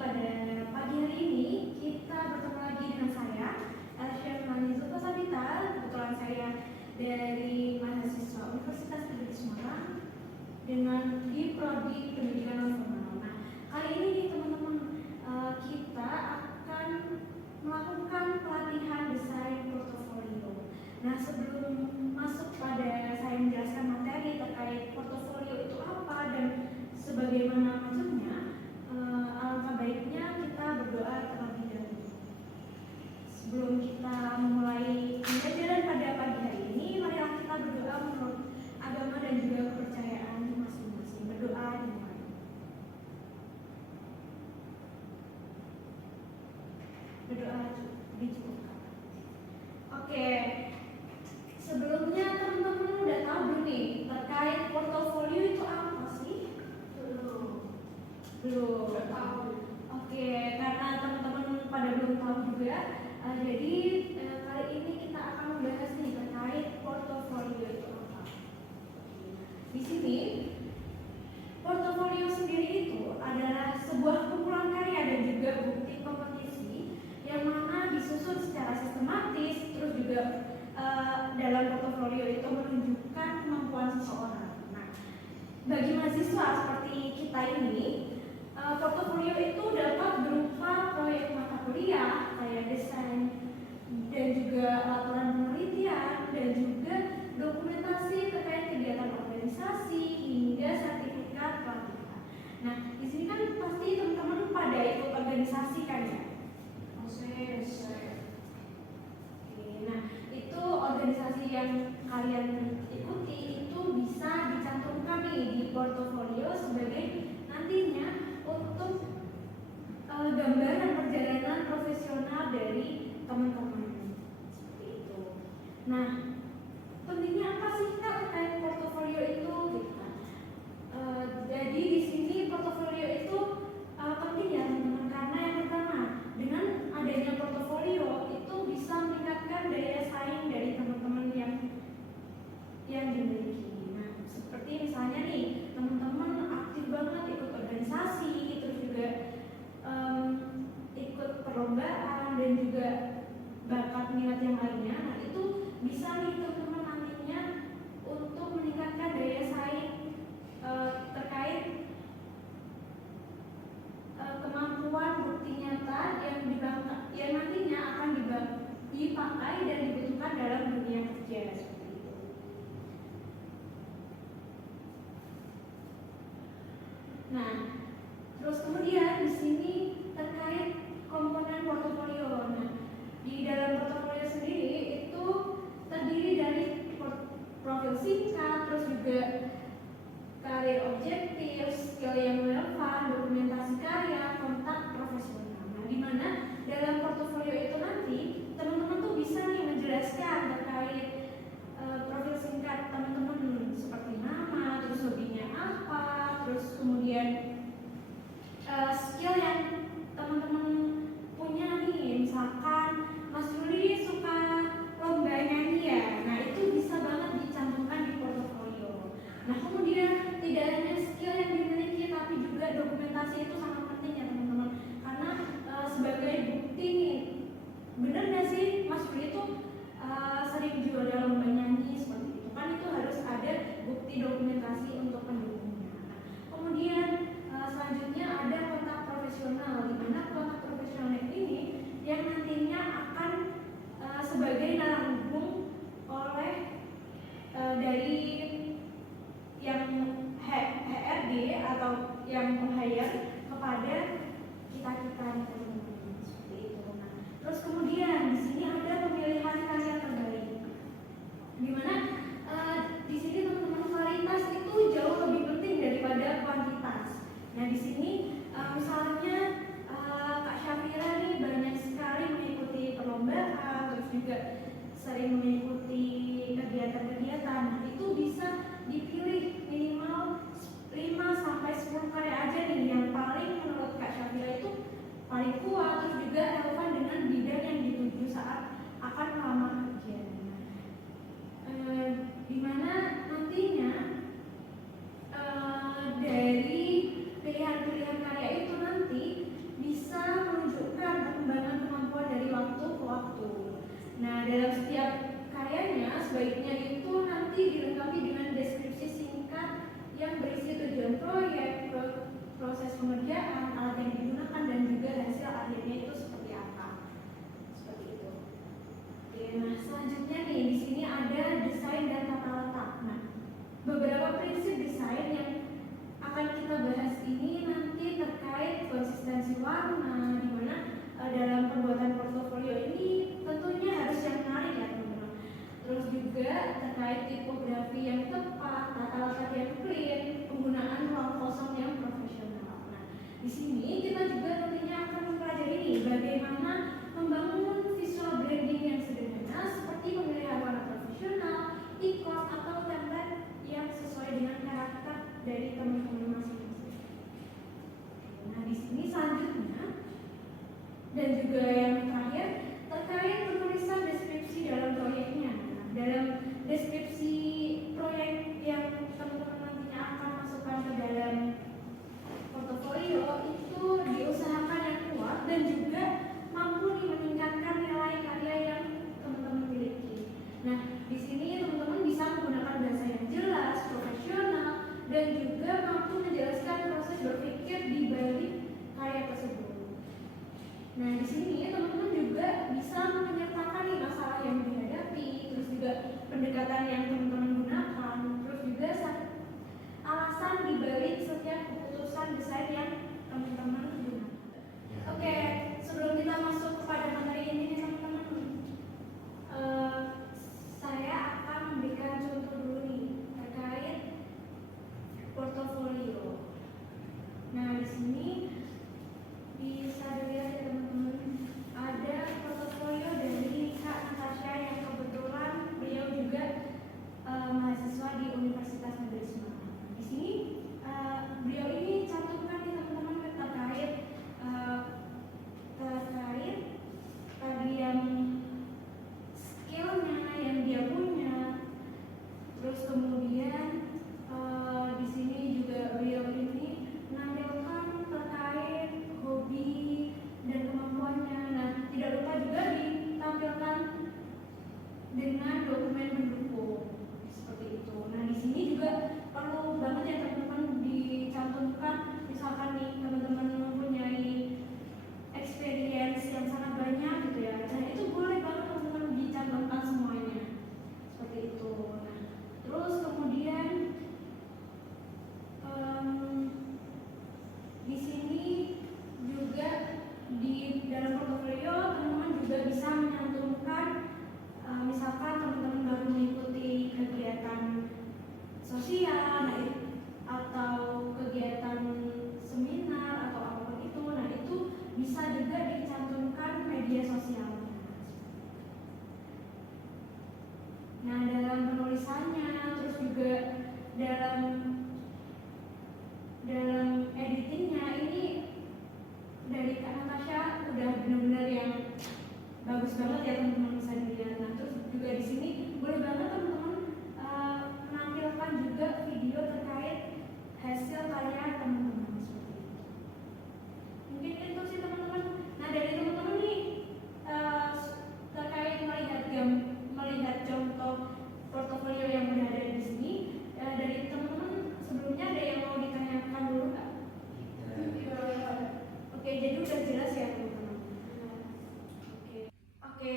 pada pagi hari ini kita bertemu lagi dengan saya, Elsyafani Zulfasabita. Kebetulan saya dari mahasiswa Universitas Negeri Semarang dengan di Prodi Pendidikan Non Formal. Nah, kali ini teman-teman kita akan melakukan pelatihan desain portofolio. Nah, sebelum masuk pada saya menjelaskan materi terkait portofolio itu apa dan sebagaimana macamnya, alangkah baiknya kita berdoa terlebih dahulu. Sebelum kita memulai pembelajaran pada pagi hari ini, marilah kita berdoa menurut agama dan juga kepercayaan masing-masing. Berdoa dimulai. Berdoa dicukupkan. Oke. Sebelumnya teman-teman udah tahu belum nih terkait portofolio itu apa sih? Belum tahu. Oke, karena teman-teman pada belum tahu juga, jadi kali ini kita akan membahas nih terkait portofolio itu apa. Di sini portofolio sendiri itu adalah sebuah kumpulan karya dan juga bukti kompetisi yang mana disusun secara sistematis, terus juga dalam portofolio itu menunjukkan kemampuan seseorang. Nah, bagi mahasiswa seperti kita ini, portofolio itu dapat berupa proyek mata kuliah, kayak desain, dan juga laporan penelitian, dan juga dokumentasi terkait kegiatan organisasi hingga sertifikat pelatihan. Nah, di sini kan pasti teman-teman pada ikut organisasi kan ya? Nah, itu organisasi yang kalian ikuti itu bisa dicantumkan nih di portofolio sebagai nantinya untuk gambaran perjalanan profesional dari teman-teman seperti itu. Nah, pentingnya apa sih Kak terkait portofolio itu? Jadi di sini portofolio itu penting ya teman-teman, karena yang pertama dengan adanya portofolio itu bisa meningkatkan daya saing dari teman-teman yang dimiliki. Nah, seperti misalnya nih teman-teman aktif banget ikut organisasi, terus juga ikut perlombaan dan juga bakat minat yang lainnya. Nah, itu bisa nih teman-teman nantinya untuk meningkatkan daya saing terkait kemampuan bukti nyata yang nantinya akan dipakai dan dibutuhkan dalam dunia kerja seperti itu. Nah, terus kemudian di sini terkait komponen portofolio. Nah, di dalam portofolio sendiri itu terdiri dari profil singkat, terus juga karir objektif, skill yang relevan, dokumentasi karya, kontak profesional. Nah, di mana dalam portofolio itu nanti teman-teman tuh bisa nih menjelaskan terkait profil singkat teman-teman seperti nama, terus hobinya apa, terus kemudian bisa menyantumkan misalkan teman-teman baru mengikuti kegiatan sosial atau kegiatan seminar atau apapun itu, nah itu bisa juga dicantumkan media sosialnya. Nah, dalam penulisannya, terus juga dalam editingnya ini dari Kak Natasha udah benar-benar yang bagus banget ya teman-teman, bisa dilihat. Nah, terus juga di sini boleh banget teman-teman menampilkan juga video terkait hasil karya teman-teman seperti itu. Mungkin itu sih teman-teman. Nah, dari teman-teman nih terkait melihat contoh portofolio yang berada di sini, dari teman-teman sebelumnya ada yang mau ditanyakan dulu nggak? Oke, jadi udah jelas ya teman-teman. Oke,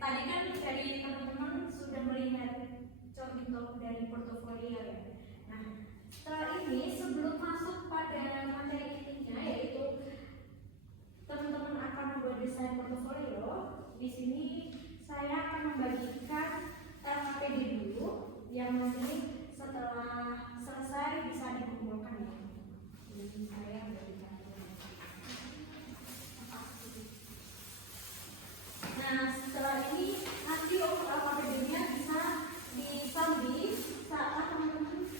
tadi kan dari teman-teman sudah melihat contoh dari portofolio ya. Nah, setelah ini sebelum masuk pada materi intinya, yaitu teman-teman akan membuat desain portofolio, di sini saya akan membagikan LKPD dulu yang nanti setelah selesai bisa dikumpulkan ya. Jadi saya bagikan. Nah, setelah ini nanti untuk LKPD-nya bisa disambung saat teman-teman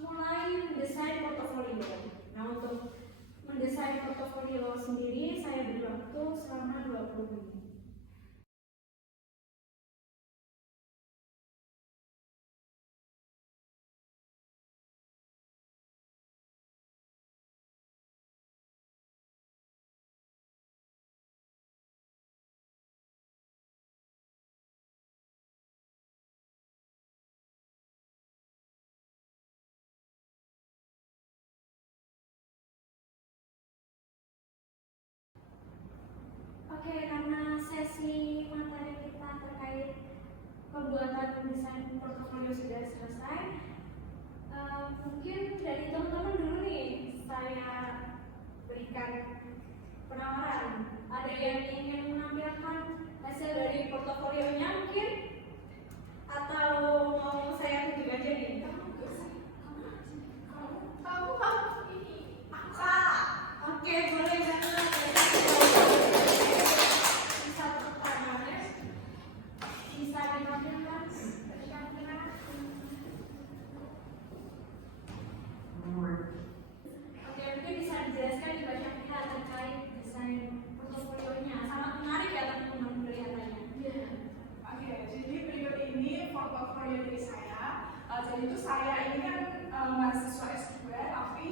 mulai mendesain portofolio. Nah, untuk mendesain portofolio sendiri saya beri waktu selama 20 menit. Oke, karena sesi materi kita terkait pembuatan desain portofolio sudah selesai, mungkin dari teman-teman dulu nih saya berikan penawaran. Ada yang ingin menampilkan hasil dari portofolionya mungkin? Atau mau saya tunjuk aja nih? Kamu ini apa? Oke, boleh banget. Bisa ditampilkan? Oke, mungkin bisa dijelaskan di banyak pihak terkait desain portofolionya. Sangat menarik ya teman-teman kelihatannya. Oke, jadi berikut ini portofolio dari saya. Jadi itu saya ini kan mahasiswa S2, tapi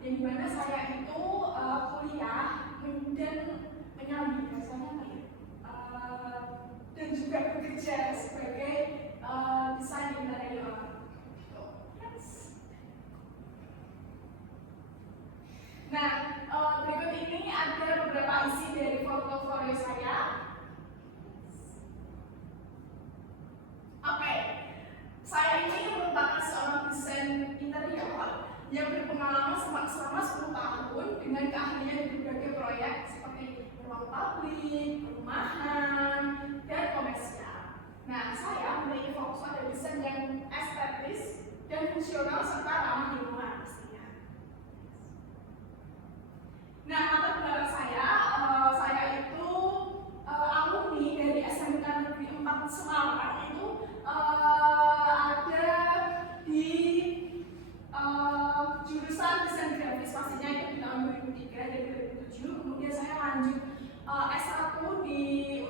yang dimana saya itu kuliah dan menyambi biasanya dan juga bekerja sebagai desain interior. Nah, berikut ini ada beberapa isi dari portofolio saya. Oke, saya ini merupakan seorang desain interior yang berpengalaman selama 10 tahun dengan keahlian di berbagai proyek seperti ruang publik, perumahan, dan komersial. Nah, saya memiliki fokus pada desain yang estetis dan fungsional serta ramah lingkungan pastinya. Nah, latar belakang saya itu alumni dari SMK Negeri 4 Semarang itu ada di jurusan desain grafis, pastinya itu di tahun 2003 dan 2007. Kemudian saya lanjut S1 di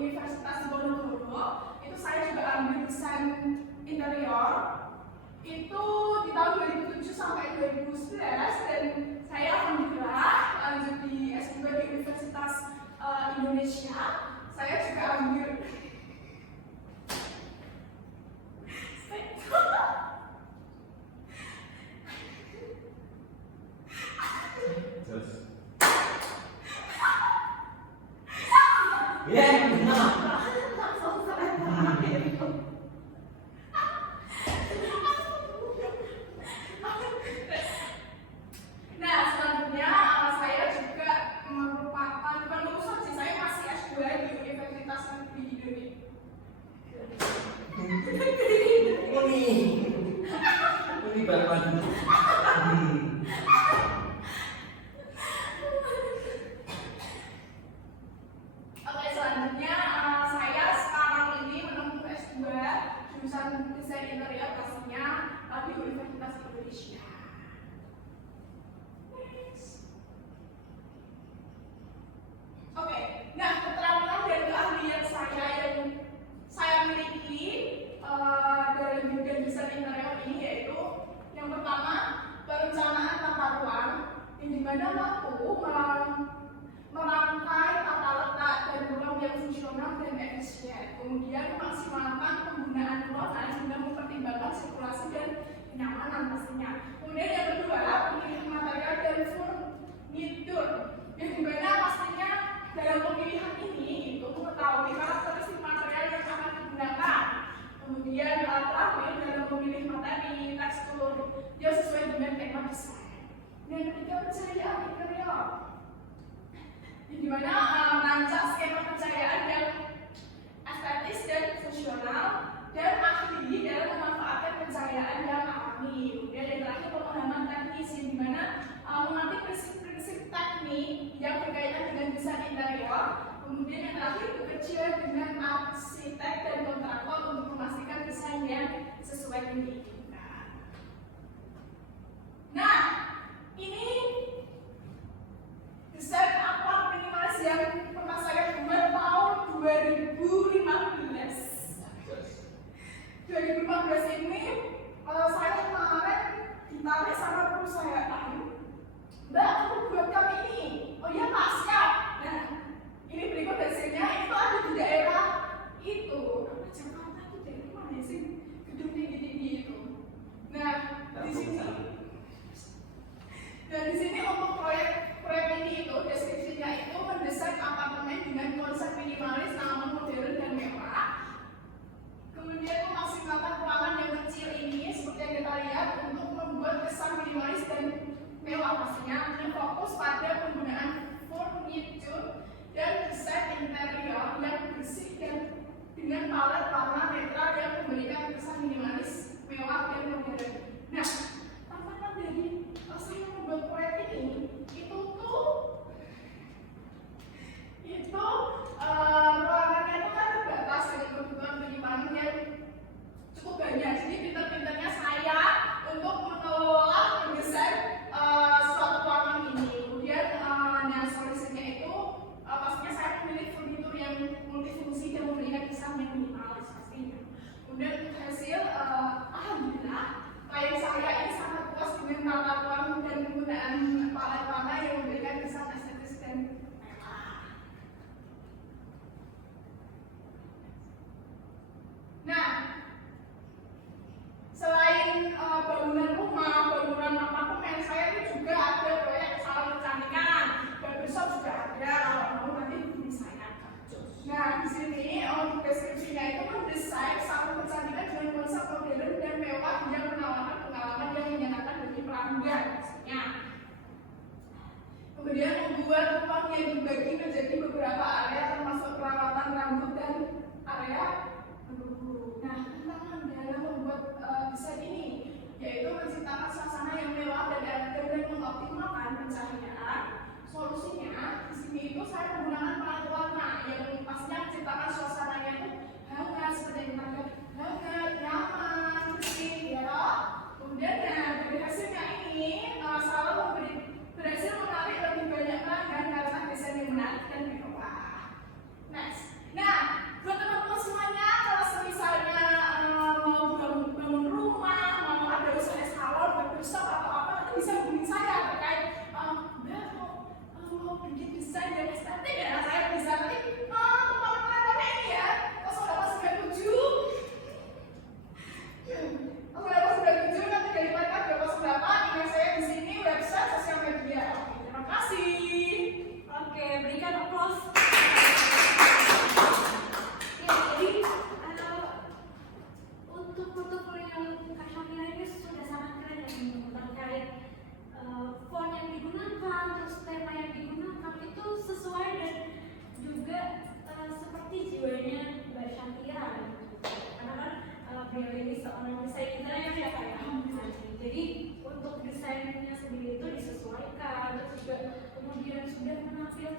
Universitas Diponegoro Indonesia, saya juga ambil Nah, selanjutnya saya juga merupakan bukan lulusan sih, saya masih S2 di Universitas Negeri Indonesia. Ini baru Oke, selanjutnya saya sekarang ini menempuh S2 jurusan desain interior pastinya di Universitas Indonesia. Oke, nah keterampilan dan keahlian saya yang saya miliki dalam bidang desain interior ini yaitu yang pertama perencanaan tata ruang yang dimana mampu merangkai tata letak dan ruang yang fungsional dan efisien. Kemudian memaksimalkan penggunaan ruangan hingga mempertimbangkan sirkulasi dan kenyamanan pastinya. Kemudian yang kedua pemilihan material dan furnitur yang dimana pastinya dalam pemilihan ini itu mengetahui karakteristik material yang akan digunakan. Kemudian terakhir dalam memilih materi, tekstur yang sesuai dengan tema desain. Yang ketiga pencahayaan interior, yang dimana merancang skema pencahayaan yang estetis dan fungsional dan ahli dalam memanfaatkan pencahayaan yang alami. Kemudian yang terakhir pemahaman teknis yang dimana mengerti prinsip-prinsip teknik yang berkaitan dengan desain interior. Kemudian yang terakhir bekerja dengan arsitek dan kontraktor untuk memastikan desain yang sesuai dengan diinginkan. Nah, ini desain apa minimalis yang pernah saya buat tahun 2015. 2015 ini saya kemarin ditarik sama perusahaan, Mbak, aku buat kami ini. Oh iya Pak, siap. Nah, ini berikut hasilnya. Itu ada di daerah itu. Apa Jakarta itu dari mana sih? Gedung tinggi-tinggi itu. Nah, di sini. Dan di sini untuk proyek ini itu deskripsinya itu mendesain apartemen dengan konsep minimalis namun modern dan mewah. Kemudian memaksimalkan ruangan yang kecil ini seperti yang kita lihat untuk membuat kesan minimalis dan mewah pastinya, dengan fokus pada penggunaan furniture dan desain interior yang bersih dan dengan palet warna netral yang memberikan kesan minimalis, mewah dan modern. Nah, tantangan dari saya membuat proyek ini itu ruangannya itu kan terbatas dengan kebutuhan penyimpanan yang cukup banyak. Jadi pinter-pinternya saya untuk mengelola mendesain suatu ruangan ini. Kemudian solusinya itu pastinya saya memilih furnitur yang multifungsi dan memberikan kesan yang minimalis pastinya. Kemudian hasil alhamdulillah klien saya ini sangat puas dengan tata ruang dan penggunaan palet warna yang memberikan kesan estetis dan mewah. Nah, selain bangunan rumah, bangunan apartemen, saya ini juga ada proyek salon kecantikan, barbershop juga ada. Kalau mau nanti hubungi saya. Nah, di sini deskripsinya itu mendesain salon kecantikan dengan konsep modern dan mewah yang menawarkan pengalaman yang menyenangkan bagi pelanggan. Maksudnya, kemudian membuat ruang yang dibagi menjadi beberapa area termasuk perawatan rambut dan area berburu. Nah, tantangan dalam membuat desain ini yaitu menciptakan suasana yang mewah dan elegan dan mengoptimalkan pencahayaan. Solusinya di sini itu saya menggunakan palet warna yang pastinya menciptakan suasananya itu hangat seperti yang kita lihat, hangat, nyaman, bersih, ya. Kemudian dari hasilnya ini selalu berhasil menarik lebih banyak pelanggan karena desain yang menarik dan mewah. Next. Nah, buat teman-teman semuanya, kalau misalnya mau bangun rumah, mau ada usaha salon, barbershop atau apa, nanti bisa hubungi saya terkait Mbak mau bikin desain yang estetik ya, saya bisa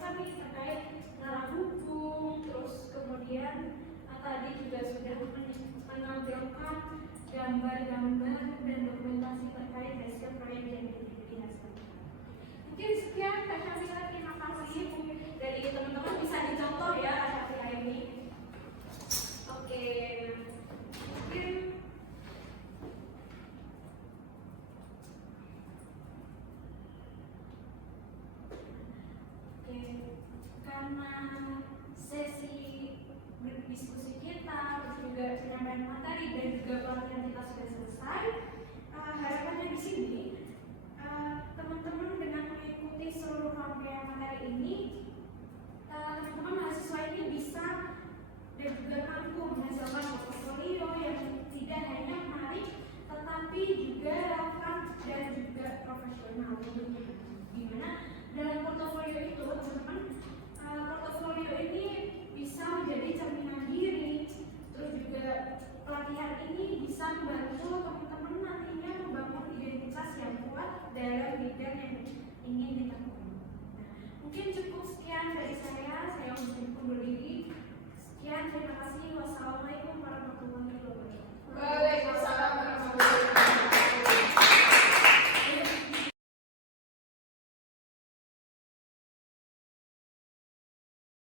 kami terkait ngarah hukum, terus kemudian tadi juga sudah menampilkan gambar-gambar dan dokumentasi terkait hasil proyek yang dihasilkan. Mungkin sekian Kak Syafira, terima kasih. Dari teman-teman bisa dicontoh ya Kak Syafira ini. Oke, mungkin karena sesi berdiskusi kita, terus juga penyampaian materi dan juga pelatihan kita sudah selesai. Harapannya di sini teman-teman dengan mengikuti seluruh rangkaian materi ini, teman-teman masih